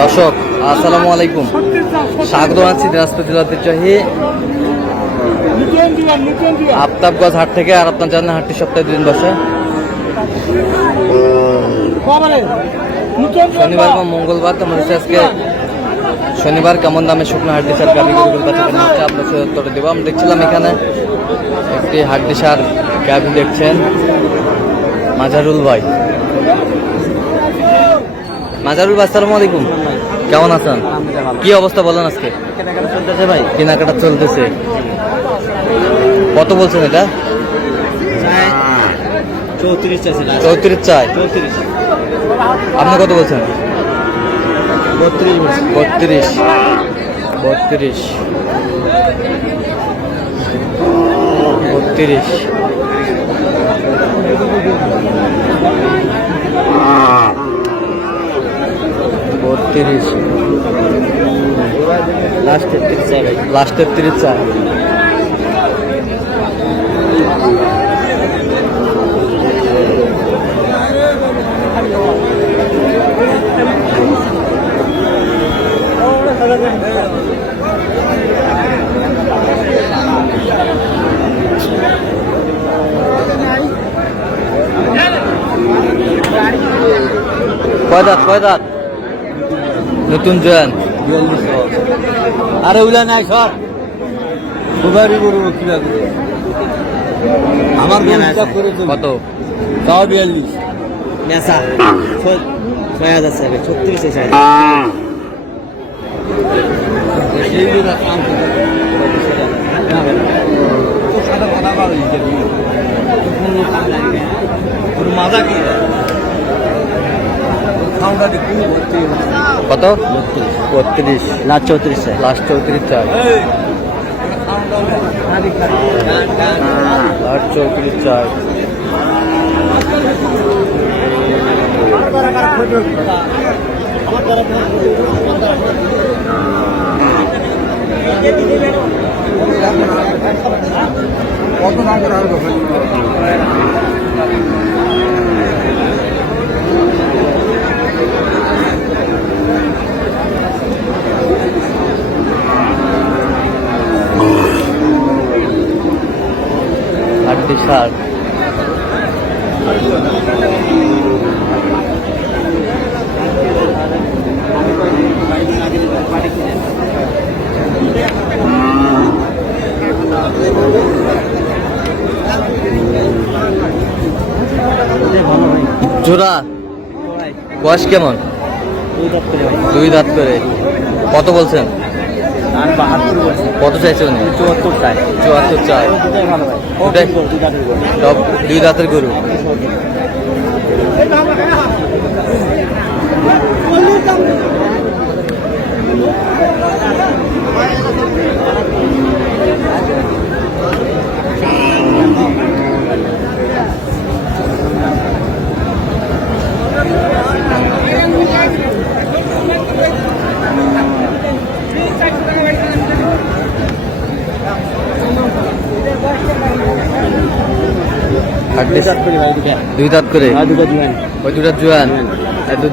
দর্শক আসসালামু আলাইকুম, স্বাগত আছি দিনাজপুর জেলার ঐতিহ্যবাহী আফতাবগঞ্জ হাট থেকে। আর আপনার জানেন হাটটি সপ্তাহে 2 দিন বসে, শনিবার বা মঙ্গলবার। তেমন আজকে শনিবার কেমন দামে শুকনো হাড্ডি সার গাভী গরুগুলো বাচ্চাদের হচ্ছে আপনার সে উত্তরে দেবো। আমরা দেখছিলাম এখানে একটি হাড্ডি সার গাভী দেখছেন মাজারুল ভাই। মাজারুল ভাই আসসালামু আলাইকুম, কেমন আছেন? কি অবস্থা বলেন আজকে? চলতেছে ভাই, কেনাকাটা চলতেছে। কত বলছেন এটা? 34 চাই। আপনি কত বলছেন? 32। লাস্টের 30 চাই। কয় দাঁত? নতুন জোয়ান। আরে উলা নাই সব সুপারি গরু কিলা করে আমার কত? 42 মেসা 6000 চাইবে 36 চাইবে সেই দিন কাম করে তো সাদা পাতা বাড়ি যাবে কোনো কাম নাই পুরো মাজা কি খাওয়া দি কোন ভর্তি কত? 32। লাস্ট 34 চাই। লাস্ট 34 চাই। লাস্ট 34 চাই। কত দাম করে হবে? হাড্ডি সার জোড়া বয়স কেমন? 2 দাঁত করে। কত বলছেন? কত চাইছে উনি? 74 চাই। 2 দাঁতের গরু। দুই দাঁত করে। ওই দুটা জোয়ান,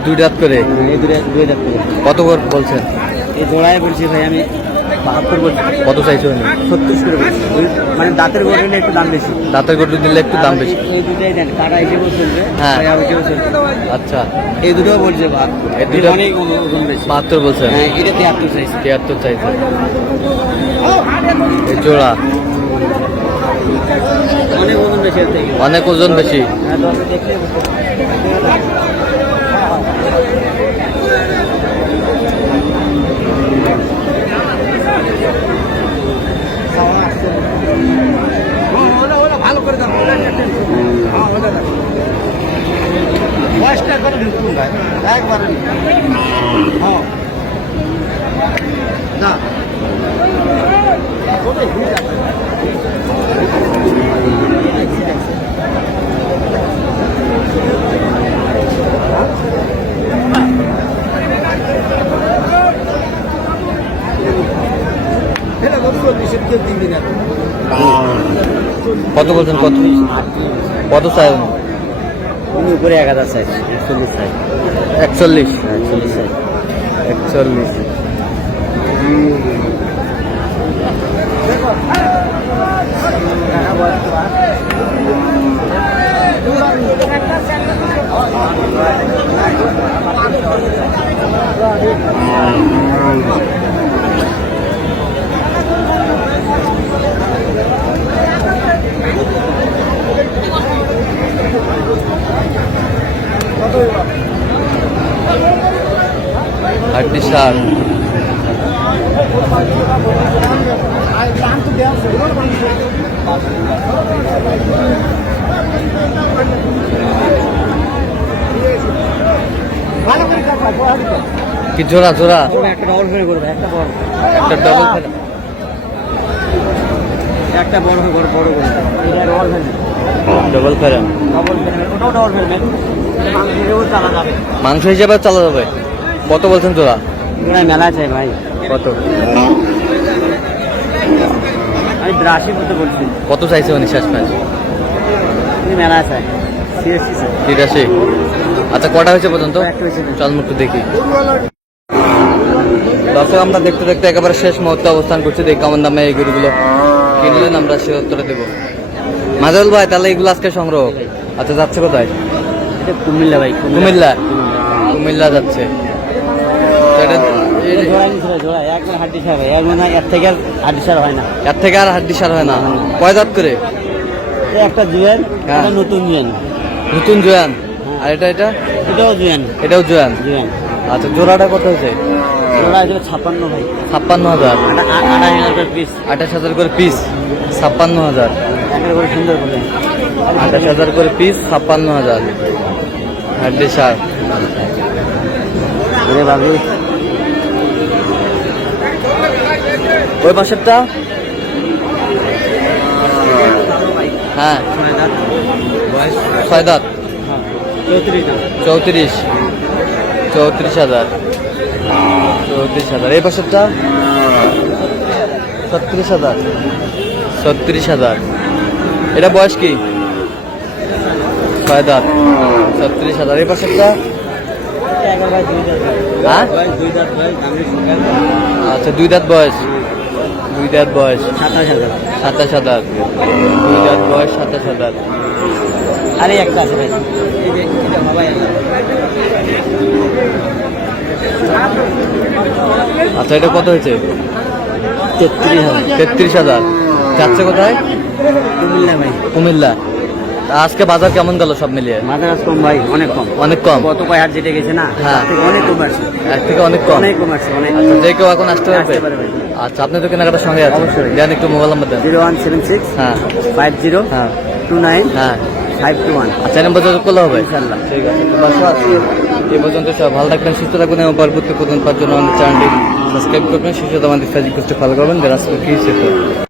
2 দাঁত করে। কত বলছেন? এই জোড়ায় বলছি ভাই আমি 72 বলছি। কত চাইছে উনি? 36 করে বলছি। মানে দাঁতের গরু নিলে একটু দাম বেশি। দাঁতের গরু নিলে একটু দাম বেশি। এই দুটাই দেন, কাটা হিসেবে চলবে। হ্যাঁ হিসেবে চলবে। আচ্ছা, এই দুটো বলছে ভাত, এই দুটো অনেক ওজন বেশি। 72 বলছেন। হ্যাঁ, এটা 73 চাইছে। 73 চাইছে। এই জোড়া অনেক ওজন বেশি এর থেকে। অনেক ওজন বেশি। হ্যাঁ, দর্শক দেখলে ভালো করে দাও। বয়সটা করে ঢুকুন ভাই একবারে। হ্যাঁ না কত বলছেন? কত কত চাই উনি? উনি উপরে 1000 চাই, 41 চাই। 41 41 চাই। 40। হাড্ডি সার কি জোড়া জোড়া একটা ডবল ফেরে করবে, একটা বড়, একটা ডবল ফেরা একটা বড় হয়ে বড় বড় করবে। এটা ডবল ফেরে, ডবল ফেরা ডবল ফেরে, ওটাও ডবল ফেরে। মাংস হিসেবেও চালা যাবে। মাংস হিসাবে চালা যাবে। কত বলছেন জোড়া? এগুলো মেলা চাই ভাই, কত আমি 82 মতো বলছি। কত চাইছে উনি শেষ ম্যাচ? মেলা চাই, সিএসসি চাই। 83। আচ্ছা কটা হয়েছে পর্যন্ত? একটা হয়েছে। চল একটু দেখি। দর্শক আমরা দেখতে দেখতে একেবারে শেষ মুহূর্তে অবস্থান করছি। দেখি কেমন দামে এই গরুগুলো কিনলেন, আমরা সে উত্তরে দেবো। মাজল ভাই তাহলে এগুলো আজকে সংগ্রহ। আচ্ছা যাচ্ছে কোথায়? এটা কুমিল্লা ভাই, কুমিল্লা। কুমিল্লা যাচ্ছে। তো এটা জোড়া নিছিল, জোড়া একবার হাড্ডি সার ভাই, এর মনে হয় এর থেকে আর হাড্ডি সার হয় না। এর থেকে আর হাড্ডি সার হয় না। কয় দাঁত করে? এটা একটা জুয়েন, হ্যাঁ। এটা নতুন জুয়েন, নতুন জোয়ান। আর এটা এটা এটাও জুয়েন, এটাও জোয়ান। জুয়েন। আচ্ছা জোড়াটা কত হয়েছে? জোড়া হিসেবে 56 ভাই, 56,000। 28,000 করে পিস, 28,000 করে পিস, 56,000। একটা করে সুন্দর করে। 28,000 করে পিস, 56,000। হাড্ডি সার। ওরে বাবু, ওই পাশেরটা? হ্যাঁ 6 দাঁত। 34। 34,000। 34,000। এই পাশেরটা? 36,000। 36,000। এটা বয়স কি? 6 দাঁত। 36,000। এই পাশেরটা? হ্যাঁ আচ্ছা 2 দাঁত বয়স। 2 দাঁত বয়স। 27,000। 27,000। 2 দাঁত বয়স, 27,000। আরে একটা আছে ভাই, এই যে এটা বাবা, আচ্ছা এটা কত হয়েছে? 33,000। 33,000। যাচ্ছে কোথায়? কুমিল্লা ভাই। কুমিল্লা। তা আজকে বাজার কেমন গেল সব মিলিয়ে? মাদারাজ কম ভাই, অনেক কম, অনেক কম। গত কয় হাট যেটা গেছে না, হ্যাঁ। তার থেকে অনেক কম আসছে, এর থেকে অনেক কম। অনেক কম আসছে, অনেক। আচ্ছা যে কেউ এখন আসতে পারবে? আসতে পারে ভাই। আচ্ছা আপনি তো কেনাকাটার সঙ্গে আছেন, অবশ্যই। দেন একটু মোবাইল নাম্বার দেন। 0176 হ্যাঁ 50 হ্যাঁ 29 হ্যাঁ 521। আচ্ছা এই নাম্বার যোগাযোগ করলে হবে? ইনশাআল্লাহ। ঠিক আছে। তো বাসা আজকে এই পর্যন্ত সব ভালো থাকবেন, সুস্থ থাকবেন এবং পরবর্তী প্রদান পাওয়ার জন্য আমাদের চ্যানেলটি সাবস্ক্রাইব করবেন। শিশু আমাদের ফেসবুক পেজটি ফলো করবেন। যারা আজকে কি